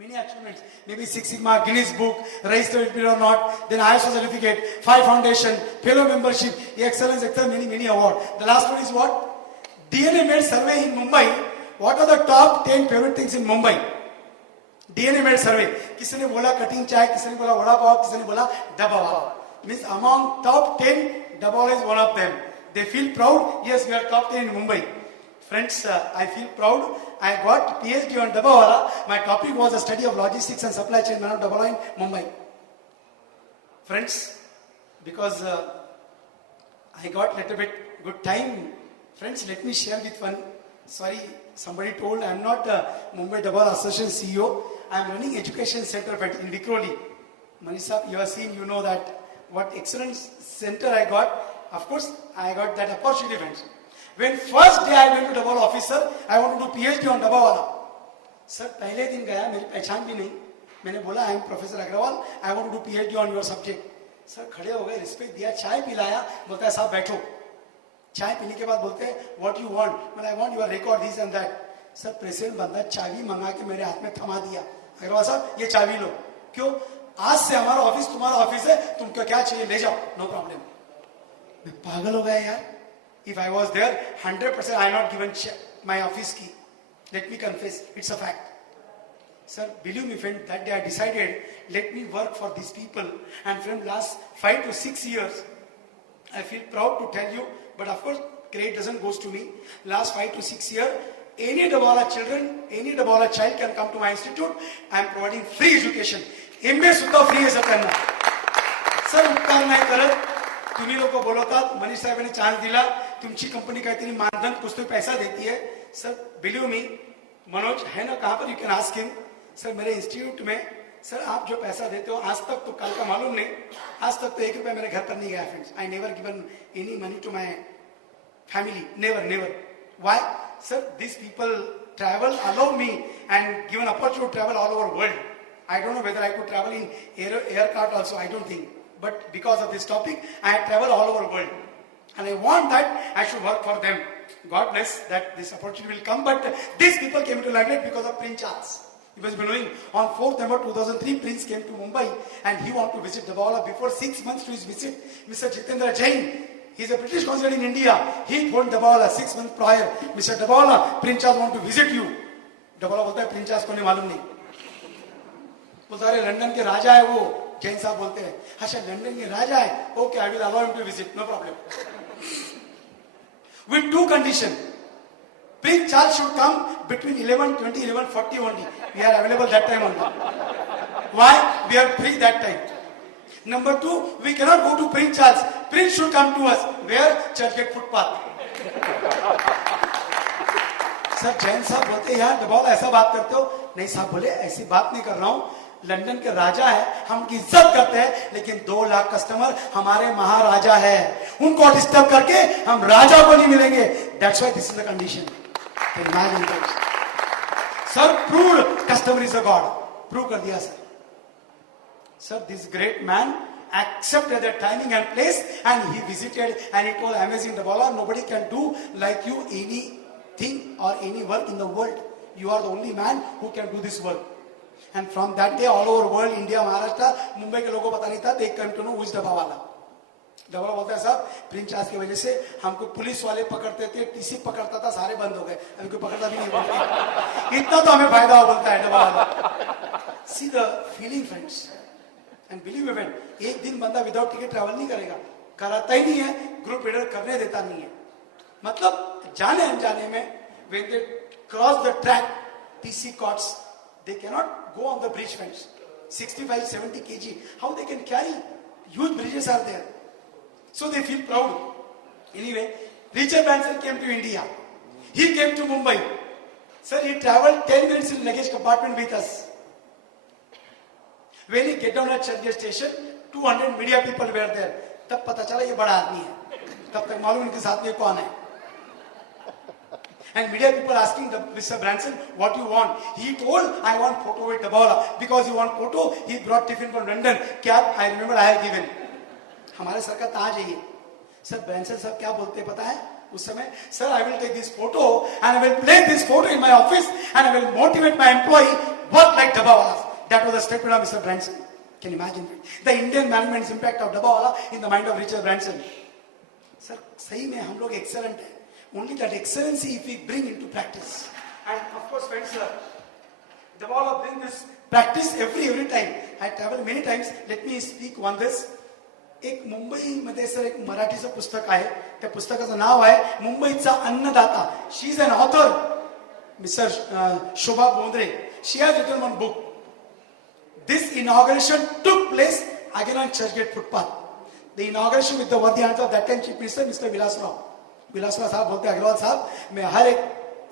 many achievements, maybe Six Sigma, Guinness Book, registered it or not, then ISO certificate, 5 foundation, fellow membership, excellence, many award. The last one is what? DNA made survey in Mumbai. What are the top 10 favorite things in Mumbai? DNA made survey. किसी ने बोला cutting चाय, किसी ने बोला वड़ा पाव, किसी ने बोला डब्बा वाला. Means among top 10, डब्बा वाला is one of them. They feel proud. Yes, we are top 10 in Mumbai. Friends, I feel proud. I got PhD on Dabawala. My topic was the study of logistics and supply chain management of Dabawala in Mumbai. Friends, because I got little bit good time. Friends, let me share with one. Sorry, somebody told I am not Mumbai Dabawala Association CEO. I am running education center in Vikhroli. Manisha, you have seen, you know that what excellent center I got. Of course, I got that opportunity, friends. When first day I went to Dabawala officer, I want to do PhD on Dabawala. Sir, पहले दिन गया, मेरी पहचान भी नहीं. मैंने बोला, I am Professor Agrawal. I want to do PhD on your subject. Sir, खड़े हो गए, रिस्पेक्ट दिया, चाय पिलाया, बोलता है साहब बैठो. चाय पीने के बाद बोलते हैं, what you want? Well, I want your record, this and that. Sir, president बंदा चाबी मंगा के मेरे हाथ में थमा दिया. अग्रवाल साहब, ये चाबी लो. क्यों? आज से हमारा ऑफिस तुम्हारा ऑफिस है, तुमको क्या चाहिए ले जाओ, no problem. मैं पागल हो गया यार. If I was there, 100% I not given my office key. Let me confess, it's a fact. Sir, believe me friend, that day I decided, let me work for these people. And from last 5 to 6 years, I feel proud to tell you, but of course, credit doesn't goes to me. Last 5 to 6 years, any Dabawala children, any Dabawala child can come to my institute. I am providing free education. MBA सुद्धा free है sir करना. Sir, उपकार नाही करत. तुम्ही लोक बोलवतात, मनीष साहेबांनी चान्स दिला, तुमची कंपनी काहीतरी मानधन कुछ तो पैसा देती है. सर बिलीव मी, मनोज है ना कहाँ पर, you can ask him. Sir मेरे इंस्टीट्यूट में सर आप जो पैसा देते हो आज तक तो कल का मालूम नहीं, आज तक तो 1 रुपया मेरे घर पर नहीं गया. Friends, I never given any money to my family, never. Why? Sir this people travel, allow me and give an opportunity to travel all over world. I don't know whether I could travel in air cart also, I don't think. But because of this topic, I travel all over the world. And I want that I should work for them. God bless that this opportunity will come. But these people came to London because of Prince Charles. You must be knowing, on 4th November 2003, Prince came to Mumbai and he wanted to visit Dabawala. Before 6 months to his visit, Mr. Jitendra Jain, he is a British consul in India. He told Dabawala 6 months prior, Mr. Dabawala, Prince Charles want to visit you. Dabawala बोलता है Prince Charles को नहीं मालूम नहीं. बोलता है London के राजा है वो. जैन साहब बोलते हैं अच्छा लंदन के राजा है, okay I will allow him to visit, no problem. With two conditions. Prince Charles should come between 11:20, 11:40 only. We are available that time only. Why? We are free that time. Number 2, we cannot go to Prince Charles. Prince should come to us. Where? Churchgate footpath. Sir Jain साहब बोलते हैं यार दबाव ऐसा बात करते हो. नहीं साहब बोले ऐसी बात नहीं कर रहा हूं. लंदन के राजा है, हम उनकी इज्जत करते हैं, लेकिन 2 लाख कस्टमर हमारे महाराजा है, उनको डिस्टर्ब करके हम राजा को नहीं मिलेंगे. That's why this is the condition. Sir proved customer is a God. Prove कर दिया sir. Sir this great man accepted the timing and place and he visited and it was amazing. Dabawala, nobody can do like you anything or any work in the world. You are the only man who can do this work. And from that day all over world, India, Maharashtra, Mumbai के लोगों को पता नहीं था. They came to know who is Dabawala. Dabawala बोलता है साहब Prince Charles की वजह से हमको पुलिस वाले पकड़ते थे, टीसी पकड़ता था, सारे बंद हो गए, अभी कोई पकड़ता भी नहीं बोलता. इतना तो हमें फायदा हो बोलता है Dabawala. See the feeling, friends. And believe me friend, एक दिन बंदा विदाउट टिकट ट्रैवल नहीं करेगा, कराता ही नहीं है, ग्रुप लीडर करने देता नहीं है. मतलब जाने अनजाने में when they cross the track, TC courts, they cannot go on the bridge, friends. 65-70 kg, how they can carry? Huge bridges are there. So they feel proud. Anyway, Richard Branson came to India. He came to Mumbai. Sir, he traveled 10 minutes in luggage compartment with us. When he get down at Churchgate station, 200 media people were there. तब पता चला ये बड़ा आदमी है. तब तक मालूम इनके साथ में कौन है. And media people asking Mr. Branson, what you want? He told, I want photo with Dabawala. Because you want photo, he brought tiffin from London. Cap, I remember I have given. हमारे sir का ताज है ये. Sir Branson साहब क्या बोलते हैं पता है? उस समय, sir, I will take this photo and I will place this photo in my office and I will motivate my employee. work like Dabbawalas. That was the statement of Mr. Branson. Can you imagine the Indian management's impact of Dabbawala in the mind of Richard Branson? Sir, सही में हम लोग excellent हैं. Only that excellency if we bring into practice. And of course, friends, Dabbawala bring this practice every time. I travel many times. Let me speak one this. एक मुंबईमध्ये sir एक मराठीचं पुस्तक आहे. त्या पुस्तकाचं नाव आहे मुंबईचा अन्नदाता. She is an author, mister Shobha Bondre. She has written one book. This inauguration took place again on Churchgate footpath. The inauguration with the worthy hands of that time Chief Minister, Mr. Vilas Rao. विलास राव साहब बोलते अग्रवाल साहब, मैं हर एक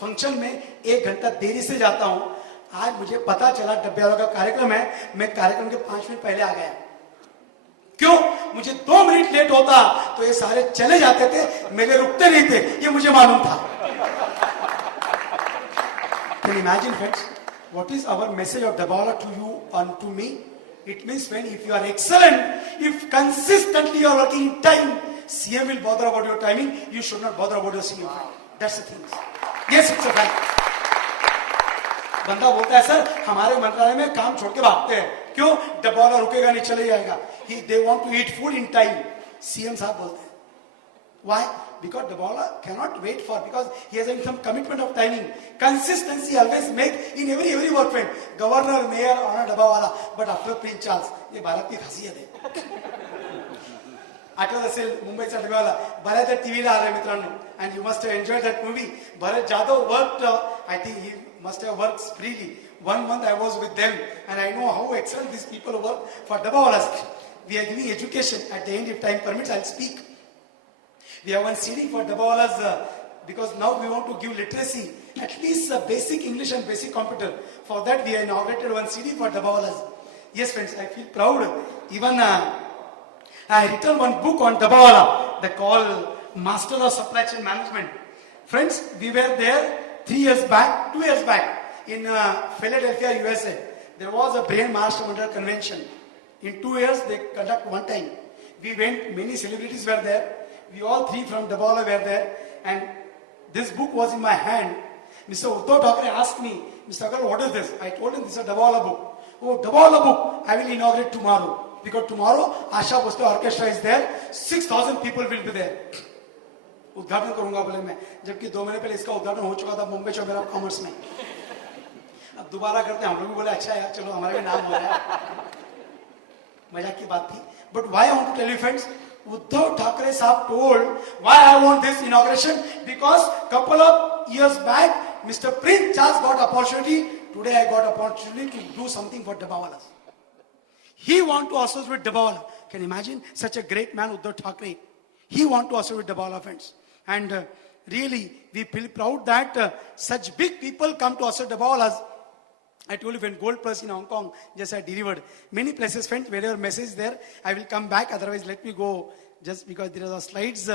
function में 1 घंटा देरी से जाता हूं. आज मुझे पता चला डब्बेवालों का कार्यक्रम है, मैं कार्यक्रम के 5 मिनट पहले आ गया. क्यों? मुझे 2 मिनट लेट होता तो ये सारे चले जाते थे, मेरे रुकते नहीं थे, ये मुझे मालूम था. Can you imagine, friends? What is our message of Dabbawala to you and to me? It means when if you are excellent, if consistently you are working in time, CM will bother about your timing, you should not bother about your CM. That's the thing. Yes, it's a fact. बंदा बोलता है sir हमारे मंत्रालय में काम छोड़ के भागते हैं. क्यों? डब्बावाला रुकेगा नहीं, चले जाएगा. They want to eat food in time. CM साहब बोलते हैं. Why? Because Dabbawala cannot wait for, because he has some commitment of timing. Consistency always make in every work friend. Governor, mayor, honor Dabbawala, but after Prince Charles, ये भारत की खासियत है. आठवत असेल मुंबईचा डब्बावाला, बऱ्याच टीव्हीला आलाय मित्रांनो, and you must have enjoyed that movie. Bharat Jadhav worked, I think he must have worked freely. 1 month I was with them, and I know how excellent these people work for Dabbawalas. We are giving education. At the end, if time permits, I'll speak. We have one CD for Dabbawalas because now we want to give literacy, at least basic English and basic computer. For that, we inaugurated one CD for Dabbawalas. Yes, friends, I feel proud. Even I written one book on Dabbawala, they call Master of Supply Chain Management. Friends, we were there 2 years back in Philadelphia, USA. There was a Brain Maharashtra Mandal convention. In 2 years, they conduct one time. We went, many celebrities were there. We all 3 from Dabbawala were there. And this book was in my hand. Mr. Uddhav Thackeray asked me, Mr. Agarwal, what is this? I told him this is a Dabbawala book. Oh, Dabbawala book, I will inaugurate tomorrow. Because tomorrow, Asha Bhosle Orchestra is there. 6,000 people will be there. उद्घाटन करूंगा बोले मैं, जबकि 2 महीने पहले इसका उद्घाटन हो चुका था मुंबई चौबेरा कॉमर्स में. अब दोबारा करते हैं. हम लोग भी बोले अच्छा यार चलो हमारा भी नाम हो रहा है. मजाक की बात थी. But why I want to tell you, friends, Uddhav Thackeray Saab told why I want this inauguration, because couple of years back Mr. Prince Charles got opportunity. Today I got opportunity to do something for Dabbawalas. He want to associate with Dabbawala. Can you imagine such a great man, Uddhav Thackeray? He want to associate with Dabbawala, friends. And really we feel proud that such big people come to associate Dabbawalas. I told you when Gold Plus in Hong Kong, just I delivered many places, friends. Wherever message there, I will come back. Otherwise, let me go just because there are slides.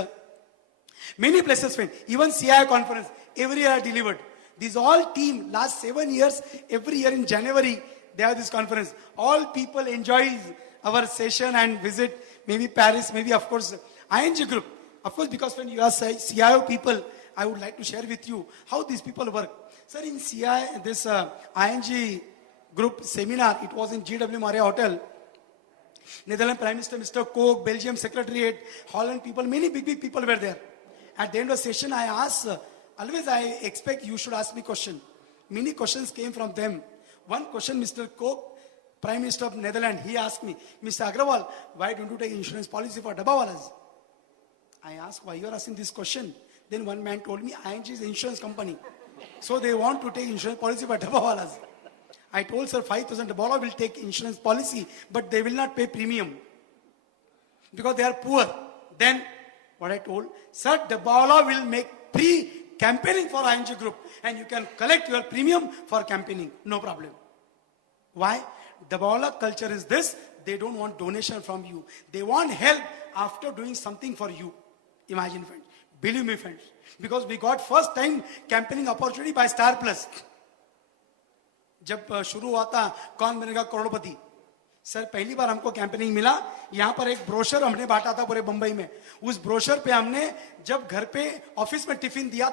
Many places, friends. Even CII conference, every year I delivered. These all team, last 7 years, every year in January, they have this conference. All people enjoy our session and visit maybe Paris, maybe of course ING group. Of course, because when you are CIO people, I would like to share with you how these people work. Sir, in CI, this ING group seminar, it was in GW Marriott Hotel. Netherlands Prime Minister, Mr. Koch, Belgium Secretariat, Holland people, many big people were there. At the end of the session, I asked, always I expect you should ask me question. Many questions came from them. One question, Mr. Koch, Prime Minister of Netherlands, he asked me, Mr. Agrawal, why don't you take insurance policy for Dabbawalas? I asked, why you are asking this question? Then one man told me, ING is an insurance company. So they want to take insurance policy for Dabbawalas. I told sir, 5,000 Dabbawala will take insurance policy, but they will not pay premium because they are poor. Then what I told, sir, Dabbawala will make free campaigning for ING group and you can collect your premium for campaigning. No problem. Why? Dabbawala culture is this, they don't want donation from you. They want help after doing something for you. Imagine, friends. Believe me, friends. Because we got first time campaigning opportunity by Star Plus. जब शुरू हुआ था कौन बनेगा करोड़पति, sir पहली बार हमको campaigning मिला. यहाँ पर एक ब्रोशर हमने बांटा था पूरे बंबई में. उस ब्रोशर पे हमने जब घर पे ऑफिस में टिफिन दिया